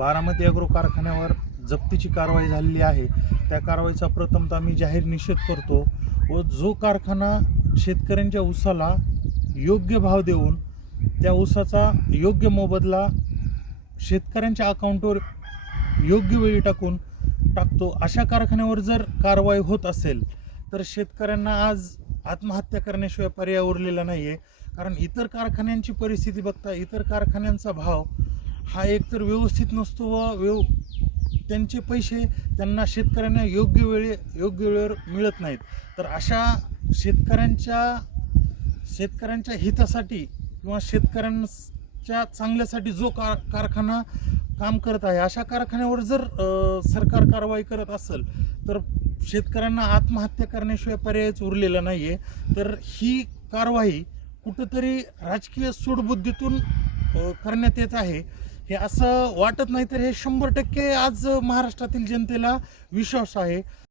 Baramati agro कारखान्यावर जप्तीची कारवाई झालेली आहे. त्या कारवाईचा प्रथमतः मी जाहीर निषेध करतो व जो कारखाना शेतकऱ्यांच्या ऊसाला योग्य भाव देऊन त्या ऊसाचा योग्य मोबदला शेतकऱ्यांच्या अकाउंटवर योग्य वेळी टाकून टाकतो. अशा कारखान्यावर जर कारवाई होत असेल तर शेतकऱ्यांना आज आत्महत्या करण्याशिवाय पर्याय उरलेला नाही आहे कारण इतर कारखान्यांची परिस्थिती बघता इतर कारखान्यांचा भाव हा एकतर व्यवस्थित नसतो व व्यव त्यांचे पैसे त्यांना शेतकऱ्यांना योग्य वेळे योग्य वेळेवर मिळत नाहीत. तर अशा शेतकऱ्यांच्या शेतकऱ्यांच्या हितासाठी किंवा शेतकऱ्यांच्या चांगल्यासाठी जो कार कारखाना काम करत आहे अशा कारखान्यावर जर सरकार कारवाई करत असेल तर शेतकऱ्यांना आत्महत्या करण्याशिवाय पर्यायच उरलेला नाही आहे तर ही कारवाई कुठंतरी राजकीय सूडबुद्धीतून करण्यात येत आहे. हे असं वाटत नाही तर हे शंभर टक्के आज महाराष्ट्रातील जनतेला विश्वास आहे.